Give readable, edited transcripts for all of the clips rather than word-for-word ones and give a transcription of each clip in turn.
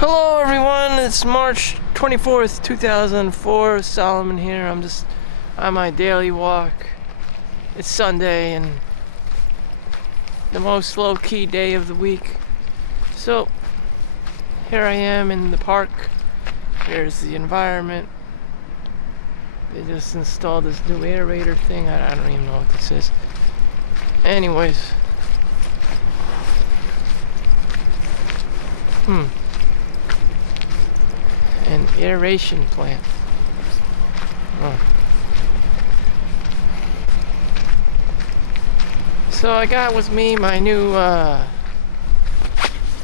Hello everyone, it's March 24th, 2004. Solomon here. I'm just on my daily walk. It's Sunday and the most low-key day of the week. So here I am in the park. Here's the environment. They just installed this new aerator thing. I don't even know what this is. Anyways. An aeration plant. Oh. So I got with me my new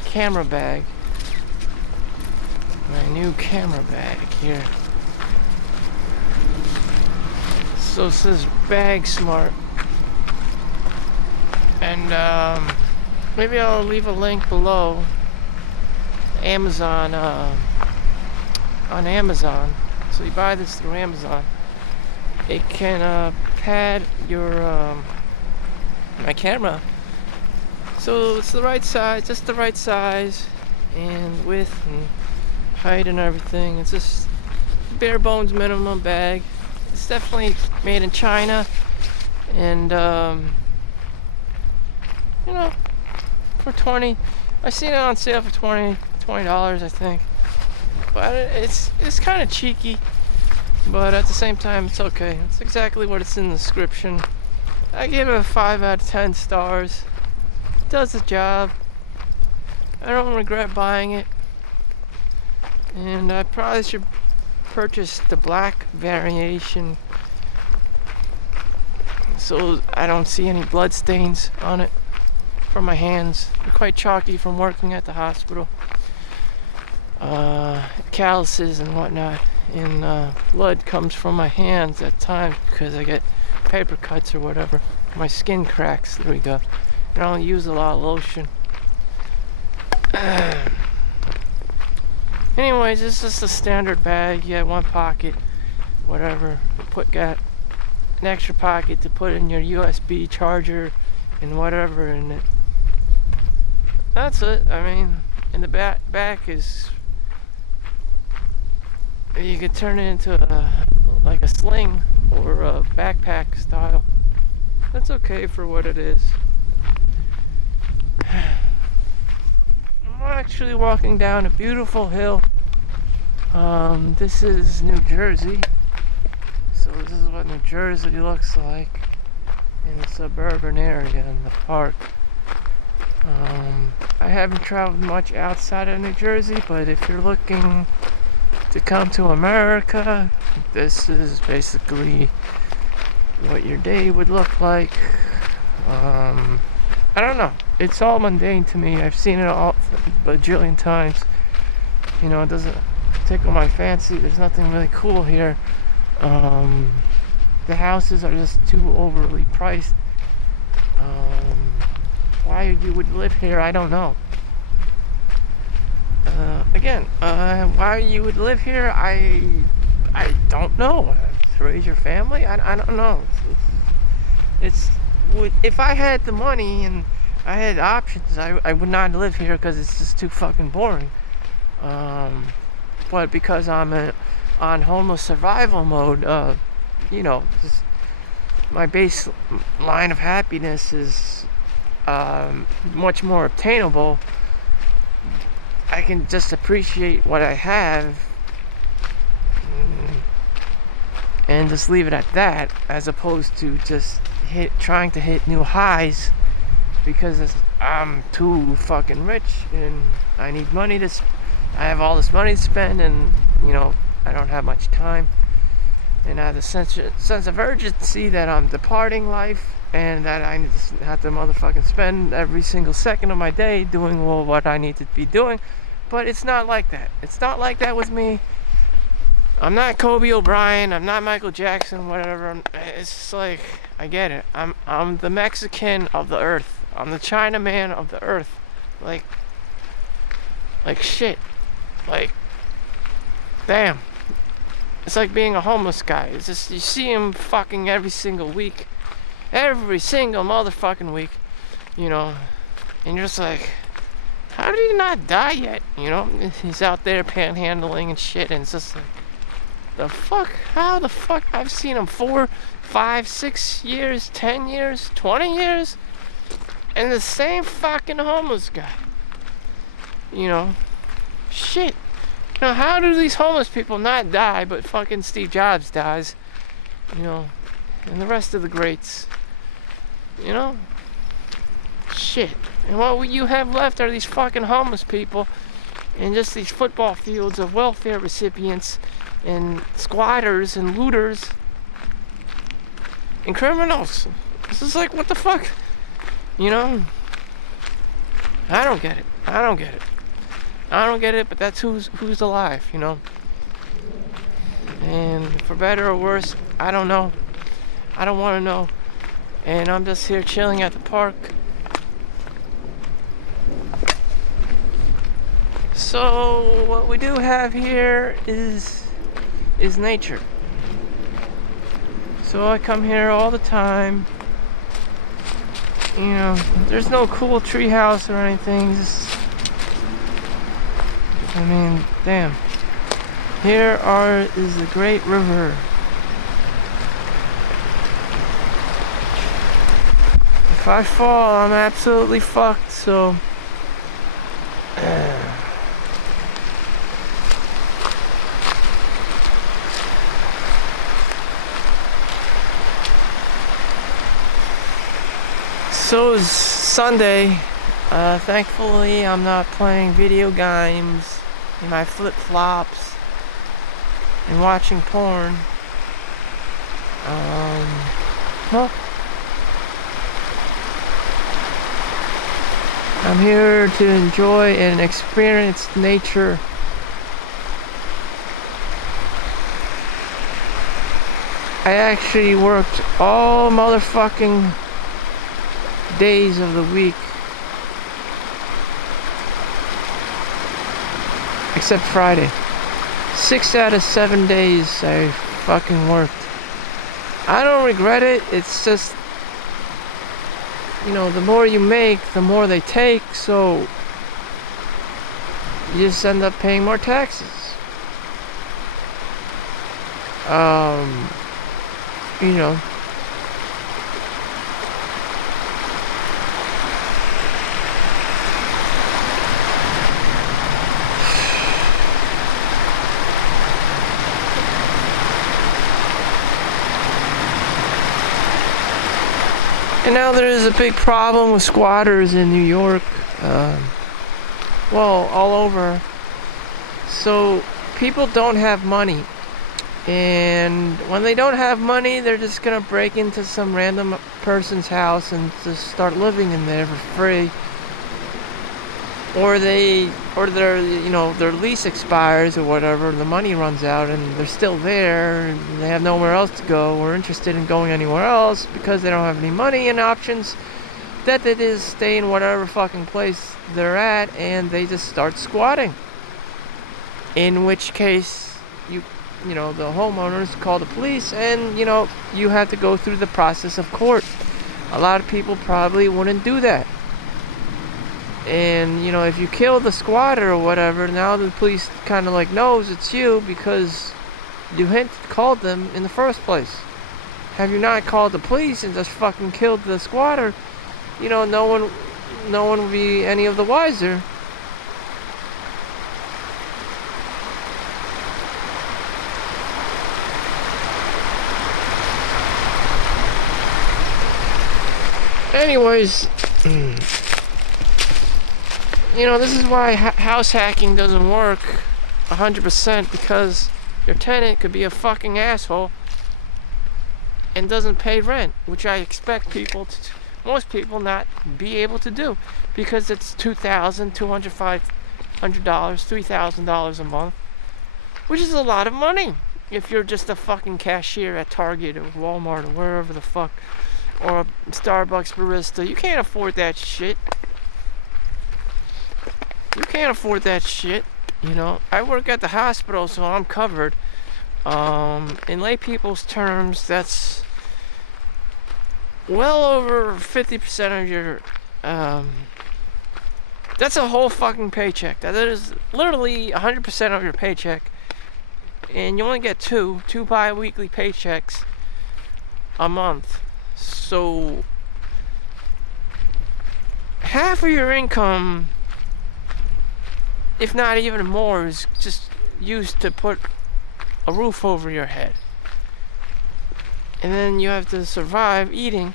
camera bag. My new camera bag here. So it says Bag Smart. And maybe I'll leave a link below. Amazon, on Amazon. So you buy this through Amazon. It can pad your my camera. So it's the right size, just the right size and width and height and everything. It's just bare bones minimum bag. It's definitely made in China, and you know, for 20, I seen it on sale for $20, I think. But it's kind of cheeky, but at the same time it's okay. It's exactly what it's in the description. I give it a 5 out of 10 stars. It does the job. I don't regret buying it, and I probably should purchase the black variation so I don't see any blood stains on it from my hands. They're quite chalky from working at the hospital. Calluses and whatnot, and blood comes from my hands at times because I get paper cuts or whatever. My skin cracks. There we go. I don't use a lot of lotion. Anyways, it's just a standard bag. You have one pocket, whatever. Got an extra pocket to put in your USB charger and whatever in it. That's it. I mean, in the back is, you could turn it into like a sling or a backpack style. That's okay for what it is. I'm actually walking down a beautiful hill. This is New Jersey. So this is what New Jersey looks like in the suburban area in the park. I haven't traveled much outside of New Jersey, but if you're looking to come to America, this is basically what your day would look like. I don't know. It's all mundane to me. I've seen it all a bajillion times. You know, it doesn't tickle my fancy. There's nothing really cool here. The houses are just too overly priced. Why you would live here, I don't know. Why you would live here, I don't know. To raise your family, I don't know. If I had the money and I had options, I would not live here because it's just too fucking boring. But because I'm on homeless survival mode, you know, just my base line of happiness is much more obtainable. I can just appreciate what I have and just leave it at that, as opposed to just trying to hit new highs because I'm too fucking rich and I need money to I have all this money to spend, and you know, I don't have much time, and I have the sense of urgency that I'm departing life and that I just have to motherfucking spend every single second of my day doing what I need to be doing. But it's not like that. It's not like that with me. I'm not Kobe O'Brien. I'm not Michael Jackson. Whatever. It's just like, I get it. I'm the Mexican of the earth. I'm the Chinaman of the earth. Like shit. Like, damn. It's like being a homeless guy. It's just, you see him fucking every single week. Every single motherfucking week. You know. And you're just like, how did he not die yet? You know, he's out there panhandling and shit, and it's just like, the fuck? How the fuck? I've seen him 4, 5, 6 years, 10 years, 20 years, and the same fucking homeless guy. You know, shit. You know, how do these homeless people not die, but fucking Steve Jobs dies? You know, and the rest of the greats. You know? Shit. And what you have left are these fucking homeless people and just these football fields of welfare recipients and squatters and looters and criminals. This is like, what the fuck? You know? I don't get it. I don't get it, but that's who's alive, you know? And for better or worse, I don't know. I don't want to know. And I'm just here chilling at the park. So what we do have here is nature. So I come here all the time. You know, there's no cool tree house or anything. Just, I mean, damn. Here is the great river. If I fall, I'm absolutely fucked, so so it's Sunday. Thankfully, I'm not playing video games in my flip-flops and watching porn. Well, I'm here to enjoy and experience nature. I actually worked all motherfucking days of the week except Friday. 6 out of 7 days I fucking worked. I don't regret it. It's just, you know, the more you make, the more they take, so you just end up paying more taxes. You know. And now there is a big problem with squatters in New York, well, all over. So people don't have money, and when they don't have money, they're just gonna break into some random person's house and just start living in there for free. Or their, you know, their lease expires or whatever, the money runs out and they're still there and they have nowhere else to go or interested in going anywhere else because they don't have any money and options. That they just stay in whatever fucking place they're at and they just start squatting. In which case, you know, the homeowners call the police and, you know, you have to go through the process of court. A lot of people probably wouldn't do that. And, you know, if you kill the squatter or whatever, now the police kind of like knows it's you because you called them in the first place. Have you not called the police and just fucking killed the squatter, you know, no one will be any of the wiser. Anyways, you know, this is why house hacking doesn't work 100%, because your tenant could be a fucking asshole and doesn't pay rent, which I expect most people not be able to do, because it's $2,000, $200, $500, $3,000 a month, which is a lot of money if you're just a fucking cashier at Target or Walmart or wherever the fuck, or a Starbucks barista. You can't afford that shit. You can't afford that shit, you know. I work at the hospital, so I'm covered. In lay people's terms, that's well over 50% of your That's a whole fucking paycheck. That is literally 100% of your paycheck. And you only get two bi-weekly paychecks a month. So half of your income, if not even more, is just used to put a roof over your head. And then you have to survive eating.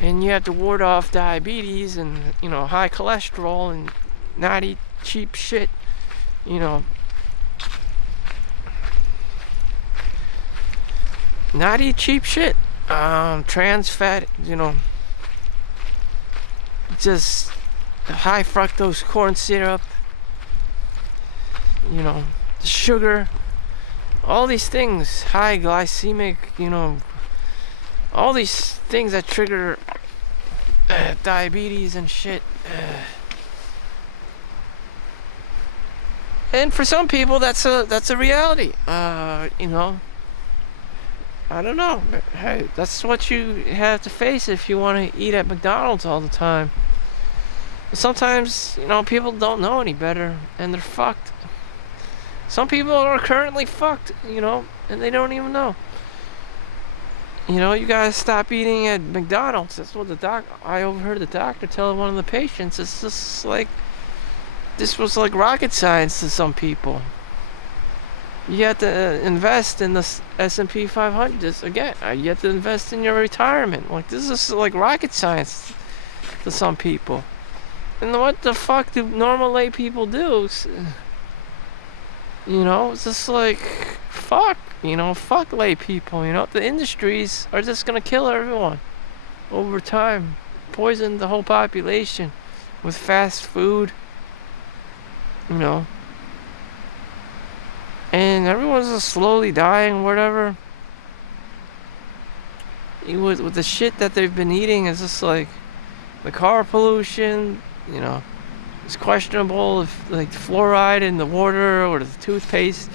And you have to ward off diabetes and, high cholesterol and not eat cheap shit, Not eat cheap shit. Trans fat, just high fructose corn syrup, sugar, all these things, high glycemic, all these things that trigger diabetes and shit. And for some people, that's a reality. I don't know. Hey, that's what you have to face if you want to eat at McDonald's all the time. Sometimes, people don't know any better, and they're fucked. Some people are currently fucked, and they don't even know. You gotta stop eating at McDonald's. That's what I overheard the doctor tell one of the patients. It's just like, this was like rocket science to some people. You have to invest in the S&P 500. You have to invest in your retirement. Like, this is like rocket science to some people. And what the fuck do normal lay people do? It's just like, fuck, fuck lay people, The industries are just gonna kill everyone over time. Poison the whole population with fast food, And everyone's just slowly dying, whatever. With the shit that they've been eating, it's just like the car pollution, it's questionable if like fluoride in the water or the toothpaste,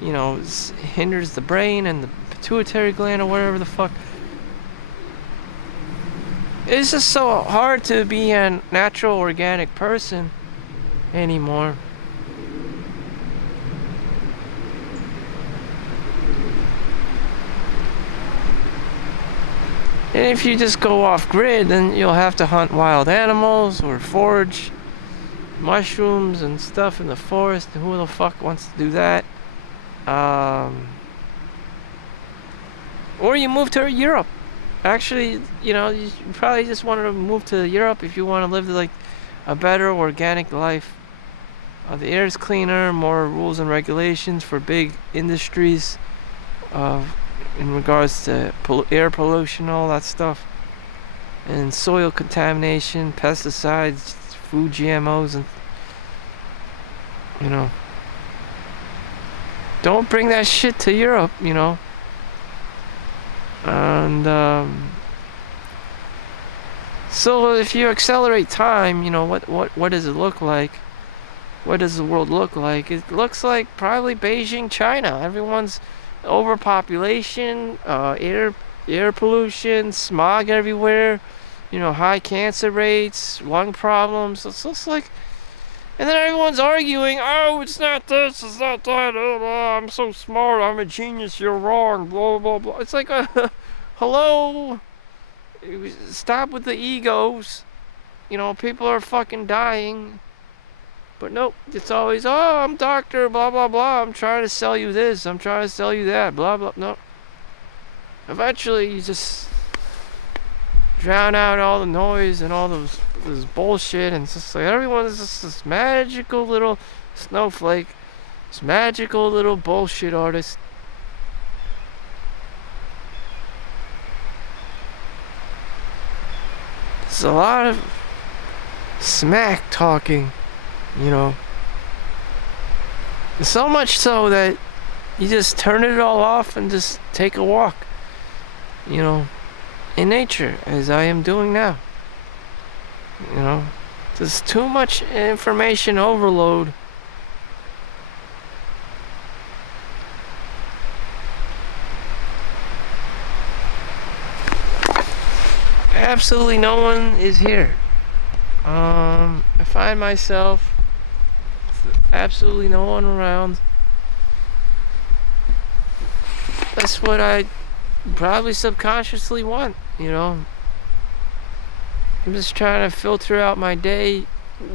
hinders the brain and the pituitary gland or whatever the fuck. It's just so hard to be a natural organic person anymore. And if you just go off grid, then you'll have to hunt wild animals or forage mushrooms and stuff in the forest. Who the fuck wants to do that? Or you move to Europe. Actually, you probably just want to move to Europe if you want to live like a better organic life. The air is cleaner, more rules and regulations for big industries. In regards to air pollution, all that stuff, and soil contamination, pesticides, food GMOs, and don't bring that shit to Europe, and so if you accelerate time, what does it look like? What does the world look like? It looks like probably Beijing, China. Everyone's overpopulation, air pollution, smog everywhere, high cancer rates, lung problems. It's just like, and then everyone's arguing, oh, it's not this, it's not that, oh, I'm so smart, I'm a genius, you're wrong, blah, blah, blah. It's like, hello, stop with the egos. People are fucking dying. But nope, it's always, oh, I'm doctor, blah, blah, blah. I'm trying to sell you this. I'm trying to sell you that, blah, blah. No. Eventually, you just drown out all the noise and all this bullshit. And it's just like, everyone's just this magical little snowflake. This magical little bullshit artist. There's a lot of smack talking. So much so that you just turn it all off and just take a walk, in nature, as I am doing now. There's too much information overload. Absolutely no one is here. I find myself with absolutely no one around. That's what I probably subconsciously want, you know. I'm just trying to filter out my day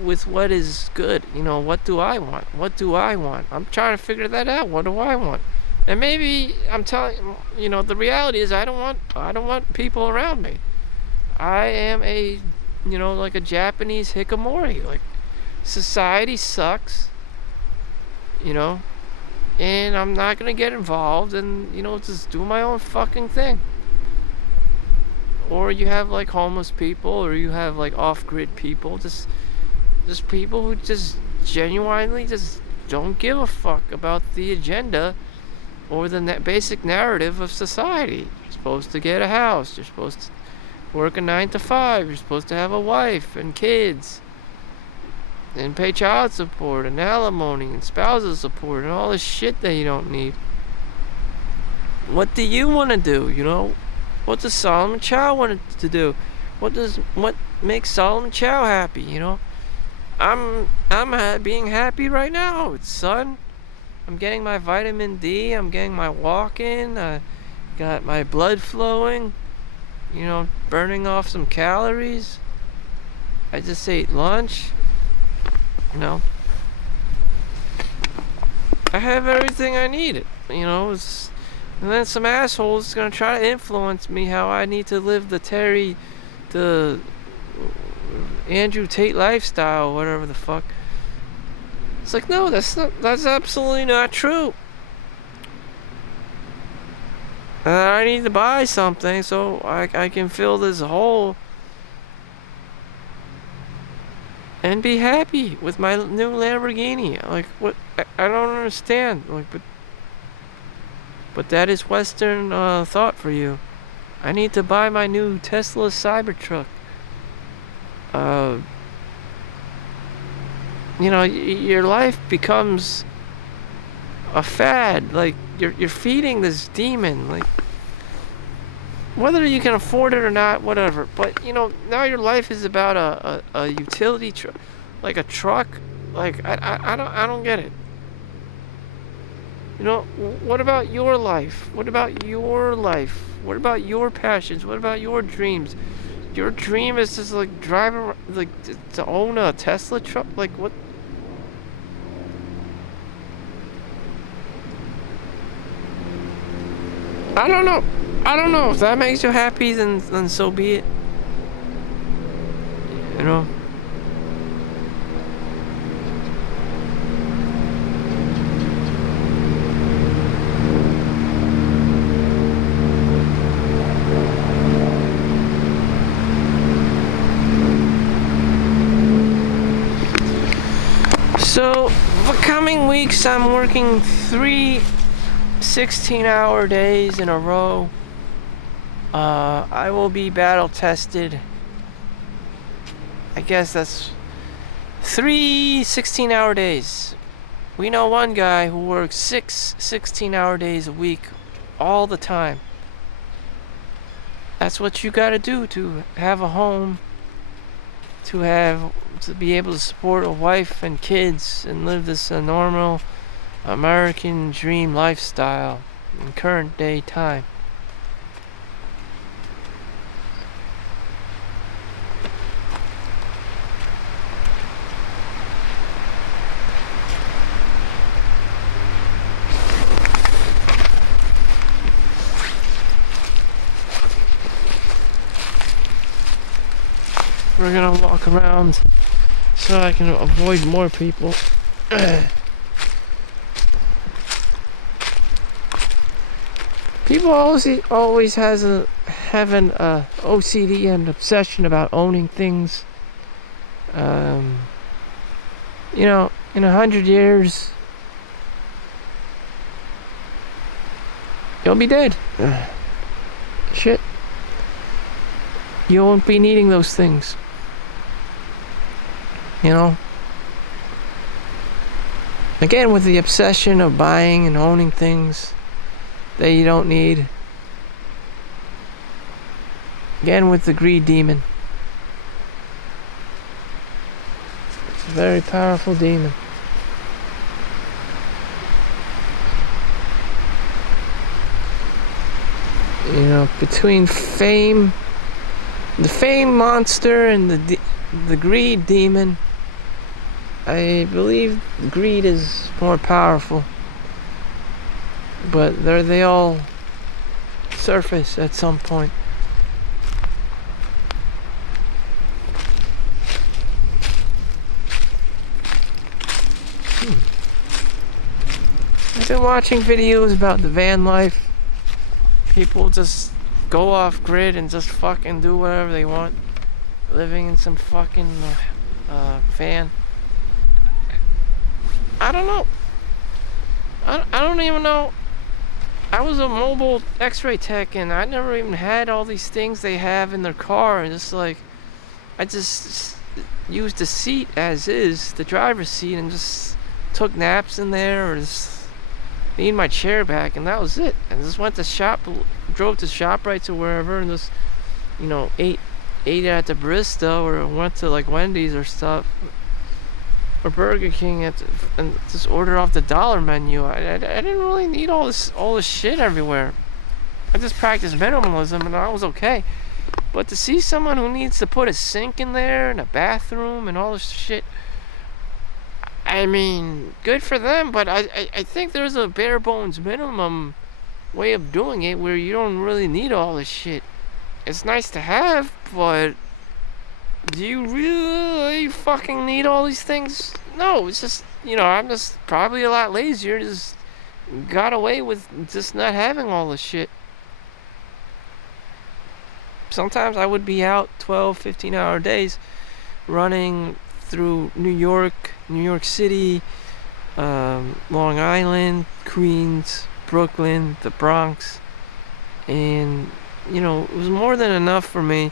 with what is good. You know, what do I want? What do I want? I'm trying to figure that out. What do I want? And maybe I'm telling you know, the reality is I don't want people around me. I am a, you know, like a Japanese hikikomori. Like, society sucks, you know, and I'm not gonna get involved and, you know, just do my own fucking thing. Or you have like homeless people, or you have like off-grid people, just people who just genuinely just don't give a fuck about the agenda or the basic narrative of society. You're supposed to get a house, you're supposed to work a 9 to 5, you're supposed to have a wife and kids and pay child support and alimony and spousal support and all this shit that you don't need. What do you want to do, you know? What does Solomon Chau want to do? What makes Solomon Chau happy, you know? I'm being happy right now. It's sun. I'm getting my vitamin D. I'm getting my walk in. I got my blood flowing. You know, burning off some calories. I just ate lunch. You know, I have everything I need. You know, and then some asshole's gonna try to influence me how I need to live the Andrew Tate lifestyle, whatever the fuck. It's like, no, that's absolutely not true. I need to buy something so I can fill this hole and be happy with my new Lamborghini. Like, what? I don't understand. Like, but that is Western thought for you. I need to buy my new Tesla Cybertruck. You know, your life becomes a fad. Like, you're feeding this demon. Like, whether you can afford it or not, whatever. But, you know, now your life is about a utility truck, like a truck. Like, I don't get it. You know, what about your life? What about your life? What about your passions? What about your dreams? Your dream is just like driving, like to own a Tesla truck. Like, what? I don't know. I don't know. If that makes you happy, then so be it. You know. So, the coming weeks, I'm working 3 16-hour days in a row. I will be battle tested. I guess that's 3 16-hour days. We know one guy who works 6 16-hour days a week all the time. That's what you gotta do to have a home, to be able to support a wife and kids and live this normal American dream lifestyle in current day time. We're gonna walk around so I can avoid more people. People always have an OCD and obsession about owning things. You know, in 100 years, you'll be dead. Shit. You won't be needing those things. You know? Again, with the obsession of buying and owning things that you don't need. Again, with the greed demon. very powerful demon. You know, between fame, the fame monster, and the greed demon, I believe greed is more powerful. But they all surface at some point. I've been watching videos about the van life. People just go off grid and just fucking do whatever they want, living in some fucking van. I don't know. I don't even know. I was a mobile x-ray tech and I never even had all these things they have in their car, and just like I just used the seat as is, the driver's seat, and just took naps in there, or just need my chair back, and that was it. And just went to drove to ShopRite or wherever, and just, you know, ate at the barista, or went to like Wendy's or stuff, or Burger King, and just ordered off the dollar menu. I didn't really need all this shit everywhere. I just practiced minimalism, and I was okay. But to see someone who needs to put a sink in there and a bathroom and all this shit, I mean, good for them, but I think there's a bare bones minimum way of doing it where you don't really need all this shit. It's nice to have, but do you really fucking need all these things? No, it's just, you know, I'm just probably a lot lazier. Just got away with just not having all this shit. Sometimes I would be out 12, 15-hour days running through New York City, Long Island, Queens, Brooklyn, the Bronx, and, you know, it was more than enough for me.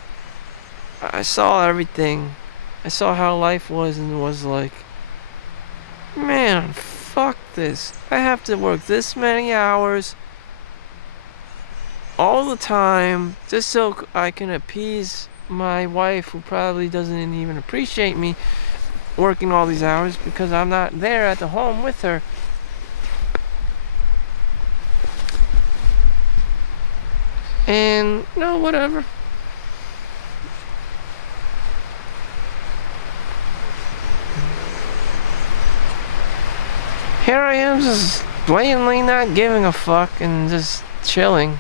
I saw everything. I saw how life was, and was like, man, fuck this. I have to work this many hours all the time just so I can appease my wife, who probably doesn't even appreciate me working all these hours because I'm not there at the home with her. And no, whatever. Here I am, just blatantly not giving a fuck and just chilling.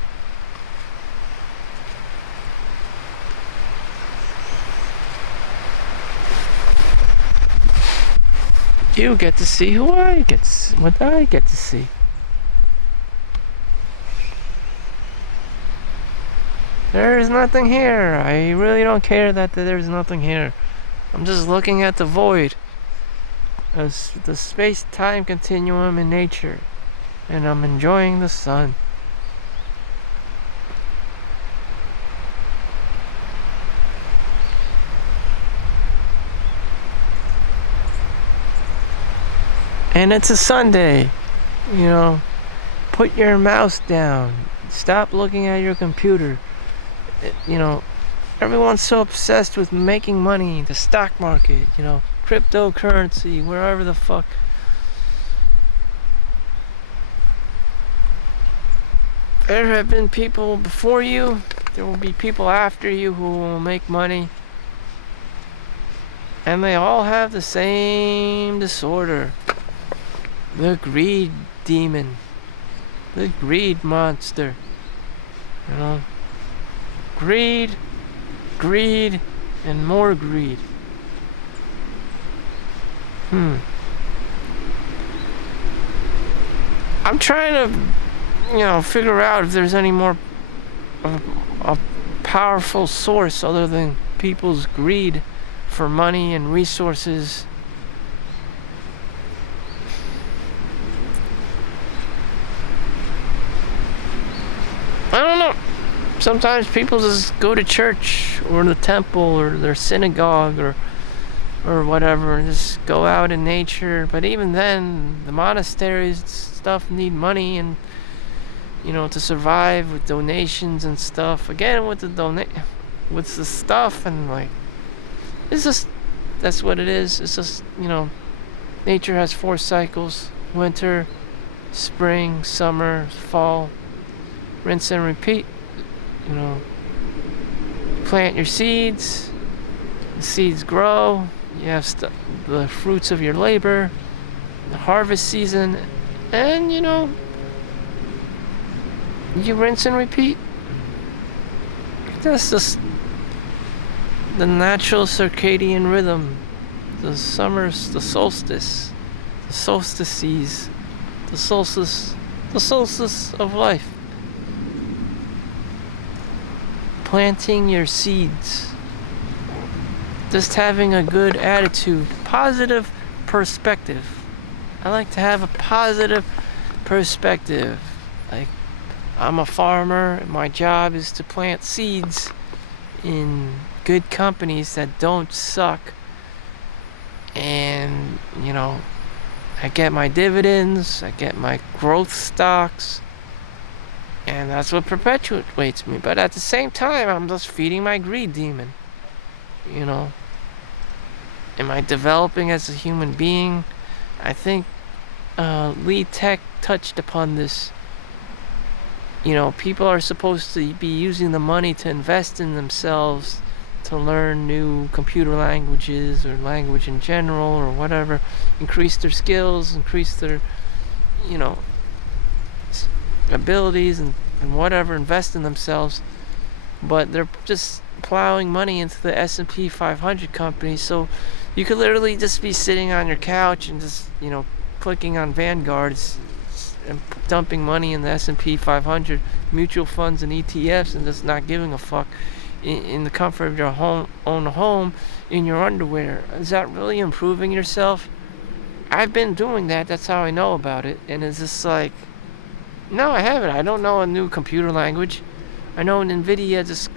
You get to see what I get to see. There's nothing here. I really don't care that there's nothing here. I'm just looking at the void as the space-time continuum in nature, and I'm enjoying the sun. And it's a Sunday, you know. Put your mouse down. Stop looking at your computer. You know, everyone's so obsessed with making money, the stock market, you know, cryptocurrency, wherever the fuck. There have been people before you, there will be people after you who will make money. And they all have the same disorder. The greed demon. The greed monster. You know? Greed, and more greed. I'm trying to, you know, figure out if there's any more a powerful source other than people's greed for money and resources. I don't know. Sometimes people just go to church or the temple or their synagogue or whatever, and just go out in nature. But even then, the monasteries and stuff need money, and, you know, to survive with donations and stuff. Again, with the stuff, and like, it's just that's what it is. It's just, nature has 4 cycles: winter, spring, summer, fall. Rinse and repeat. You know, plant your seeds. The seeds grow. You have the fruits of your labor. The harvest season, and you rinse and repeat. That's just the natural circadian rhythm. The summers, the solstice, the solstices, the solstice of life. Planting your seeds. Just having a good attitude, positive perspective. I like to have a positive perspective. Like, I'm a farmer, and my job is to plant seeds in good companies that don't suck. And, I get my dividends, I get my growth stocks, and that's what perpetuates me. But at the same time, I'm just feeding my greed demon. Am I developing as a human being? I think Lee Tech touched upon this. People are supposed to be using the money to invest in themselves, to learn new computer languages or language in general or whatever, increase their skills, increase their, abilities and whatever, invest in themselves. But they're just plowing money into the S&P 500 companies, so you could literally just be sitting on your couch and just, clicking on Vanguards and dumping money in the S&P 500 mutual funds and ETFs and just not giving a fuck in the comfort of your own home in your underwear. Is that really improving yourself? I've been doing that. That's how I know about it. And it's just like, no, I haven't. I don't know a new computer language. I know NVIDIA just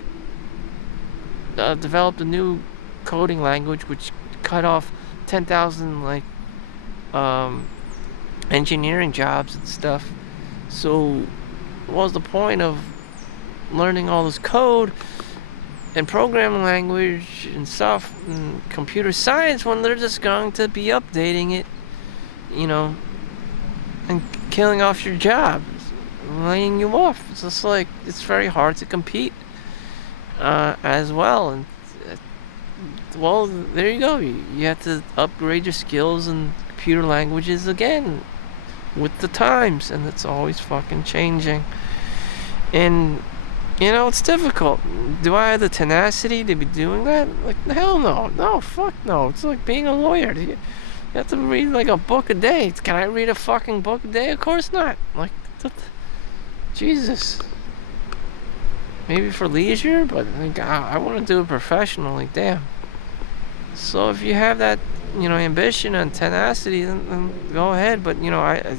developed a new coding language which cut off 10,000 engineering jobs and stuff. So what was the point of learning all this code and programming language and stuff and computer science when they're just going to be updating it, and killing off your job, laying you off? It's just like, it's very hard to compete as well. And well, there you go. You have to upgrade your skills in computer languages again with the times, and it's always fucking changing. And it's difficult. Do I have the tenacity to be doing that? Like, hell no, fuck no. It's like being a lawyer. You have to read like a book a day. Can I read a fucking book a day? Of course not. Like, Jesus. Maybe for leisure, but I want to do it professionally. Damn. So if you have that, ambition and tenacity, then go ahead. But what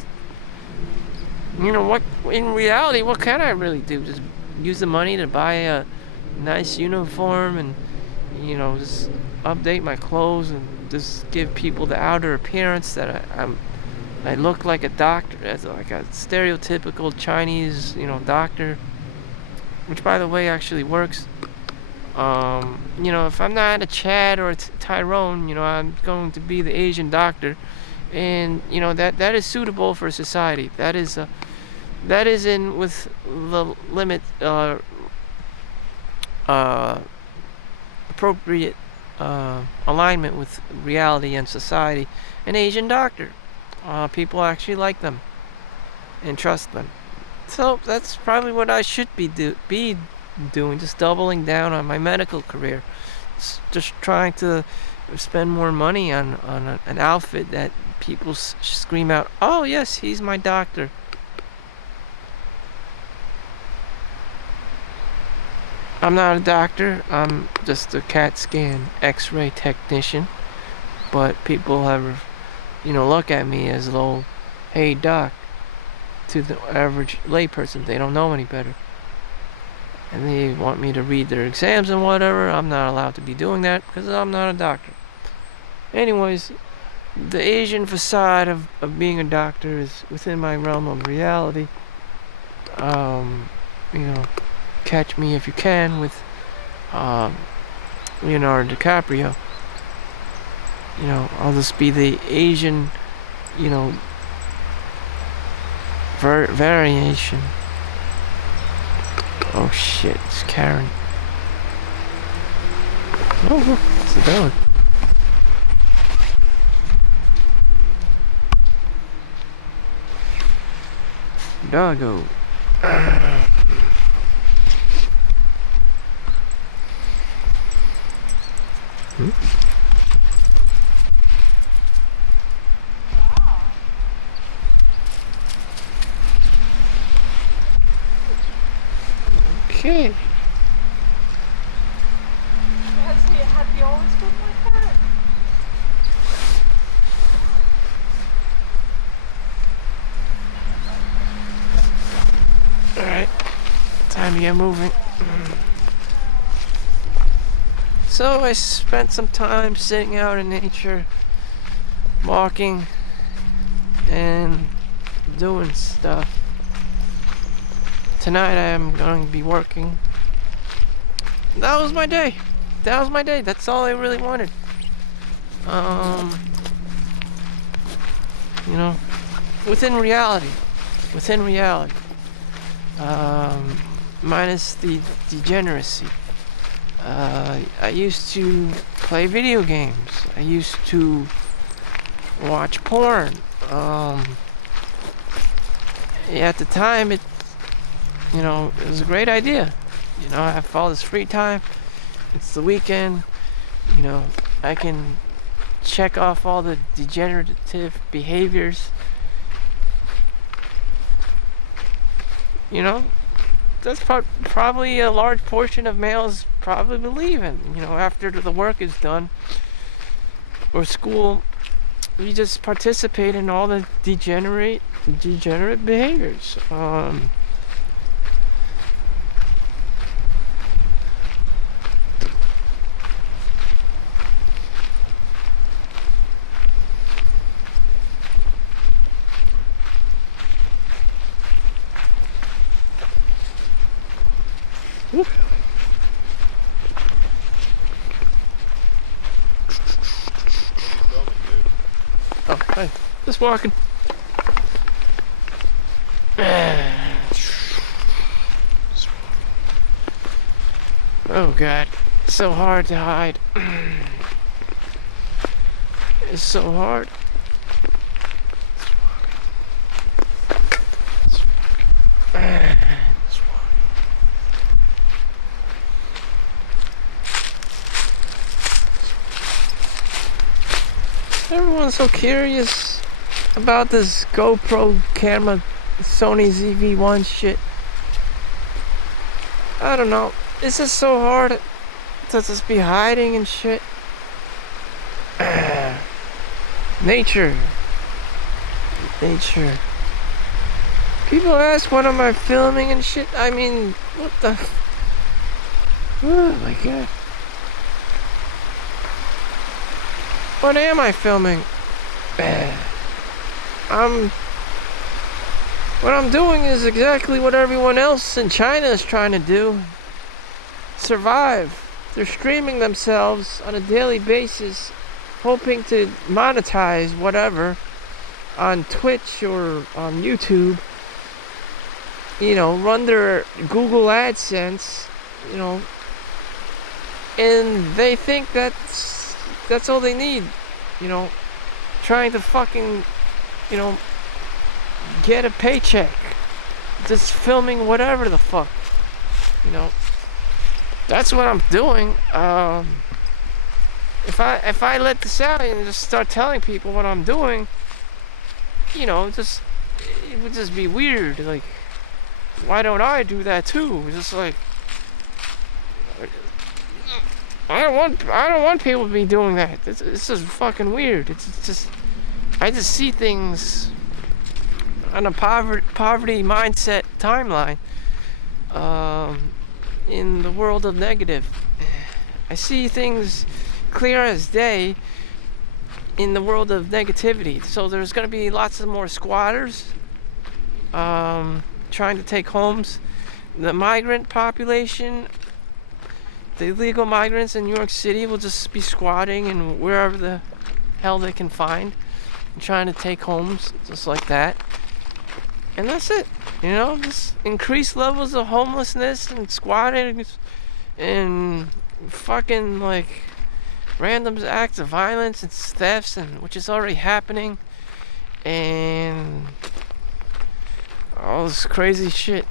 in reality, what can I really do? Just use the money to buy a nice uniform and just update my clothes and just give people the outer appearance that I look like a doctor, as like a stereotypical Chinese, doctor, which by the way actually works. If I'm not a Chad or a Tyrone, I'm going to be the Asian doctor, and that is suitable for society. That is in with the limit appropriate alignment with reality and society. An Asian doctor, people actually like them and trust them. So that's probably what I should be doing, just doubling down on my medical career. Just trying to spend more money on an outfit that people scream out, oh yes, he's my doctor. I'm not a doctor. I'm just a CAT scan X-ray technician. But people have, look at me as though, hey doc, to the average layperson. They don't know any better. And they want me to read their exams and whatever. I'm not allowed to be doing that because I'm not a doctor. Anyways, the Asian facade of being a doctor is within my realm of reality. Catch me if you can with Leonardo DiCaprio. You know, I'll just be the Asian, you know, variation. Oh shit, it's Karen. Oh, look, it's a dog. Doggo. Hmm? Okay. Have you always been like that? Alright. Time to get moving. So I spent some time sitting out in nature, walking, and doing stuff. Tonight I am going to be working. That was my day. That was my day. That's all I really wanted. You know, within reality. Within reality. Minus the degeneracy. I used to play video games. I used to watch porn. At the time, it was a great idea. You know, I have all this free time. It's the weekend. You know, I can check off all the degenerative behaviors. You know, that's probably a large portion of males probably believe in. You know, after the work is done or school, you just participate in all the degenerate behaviors. Whoop. Oh, hi. Just walking. Oh god, it's so hard to hide. It's so hard. Everyone's so curious about this GoPro camera, Sony ZV-1 shit. I don't know. It's just so hard to just be hiding and shit. Nature. People ask when am I filming and shit. I mean, what the... Oh my god. What am I filming? What I'm doing is exactly what everyone else in China is trying to do. Survive. They're streaming themselves on a daily basis, hoping to monetize whatever on Twitch or on YouTube. You know, run their Google AdSense, you know, and they think that's all they need, you know, trying to fucking, you know, get a paycheck, just filming whatever the fuck, you know. That's what I'm doing. If I let this out and just start telling people what I'm doing, you know, it would just be weird. Like, why don't I do that too? It's just like, I don't want people to be doing that. It's just fucking weird. It's just, I just see things on a poverty mindset timeline. In the world of negative, I see things clear as day in the world of negativity. So there's going to be lots of more squatters trying to take homes. The migrant population, the illegal migrants in New York City will just be squatting and wherever the hell they can find, and trying to take homes just like that. And that's it. You know, just increased levels of homelessness and squatting and fucking like random acts of violence and thefts, and which is already happening, and all this crazy shit.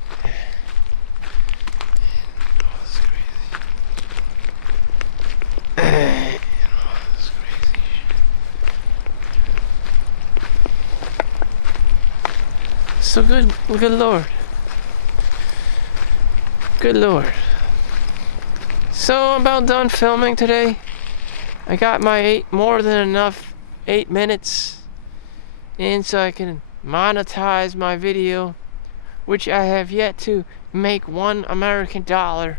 So good Lord. Good Lord. So I'm about done filming today. I got my more than enough 8 minutes in so I can monetize my video, which I have yet to make $1 American dollar.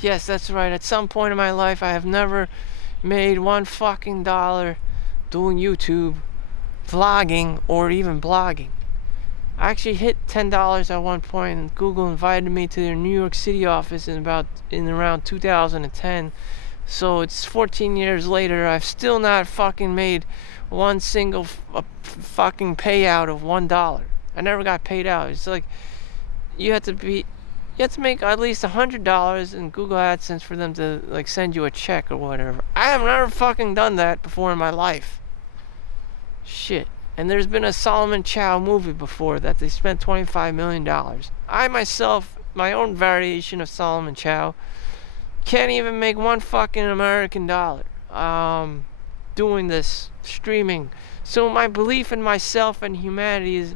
Yes, that's right. At some point in my life, I have never made $1 fucking dollar doing YouTube, vlogging, or even blogging. I actually hit $10 at one point, and Google invited me to their New York City office in around 2010. So it's 14 years later. I've still not fucking made one single fucking payout of $1. I never got paid out. It's like you have to make at least $100 in Google AdSense for them to like send you a check or whatever. I have never fucking done that before in my life. Shit. And there's been a Solomon Chau movie before that they spent $25 million. I myself, my own variation of Solomon Chau, can't even make $1 fucking American dollar doing this streaming. So my belief in myself and humanity is,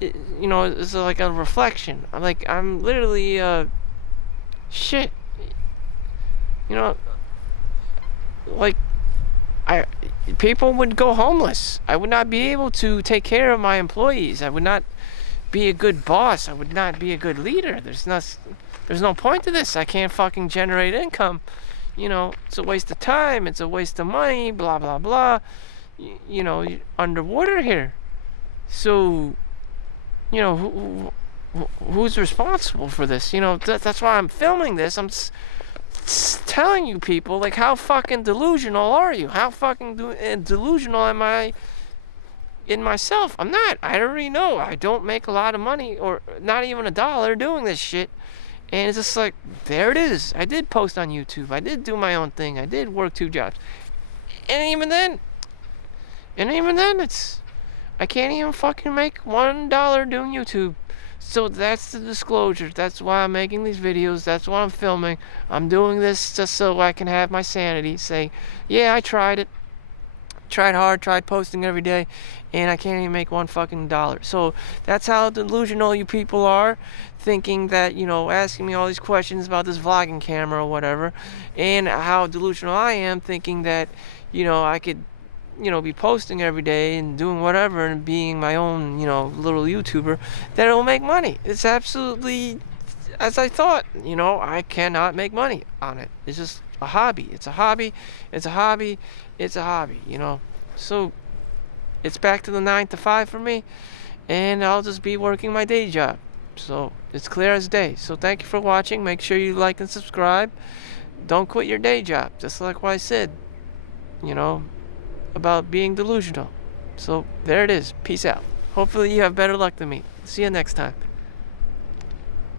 you know, is like a reflection. I'm literally shit. You know, like people would go homeless. I would not be able to take care of my employees. I would not be a good boss. I would not be a good leader. There's no point to this. I can't fucking generate income. You know, it's a waste of time. It's a waste of money. Blah blah blah. You know, you're underwater here. So, you know, who's responsible for this? You know, that's why I'm filming this. I'm telling you people, like, how fucking delusional are you? How fucking delusional am I in myself? I'm not. I already know I don't make a lot of money, or not even $1 doing this shit. And it's just like, there it is. I did post on YouTube. I did do my own thing. I did work 2 jobs. And even then, I can't even fucking make $1 doing YouTube. So that's the disclosure. That's why I'm making these videos. That's why I'm filming. I'm doing this just so I can have my sanity. Say, yeah, I tried it. Tried hard, tried posting every day, and I can't even make $1 fucking dollar. So that's how delusional you people are, thinking that, you know, asking me all these questions about this vlogging camera or whatever, and how delusional I am, thinking that, you know, I could, you know, be posting every day and doing whatever and being my own, you know, little YouTuber, that it'll make money. It's absolutely as I thought. You know, I cannot make money on it. It's just a hobby. It's a hobby. It's a hobby. It's a hobby, you know. So it's back to the 9 to 5 for me, and I'll just be working my day job. So it's clear as day. So thank you for watching. Make sure you like and subscribe. Don't quit your day job, just like what I said, you know, about being delusional. So there it is. Peace out. Hopefully you have better luck than me. See you next time.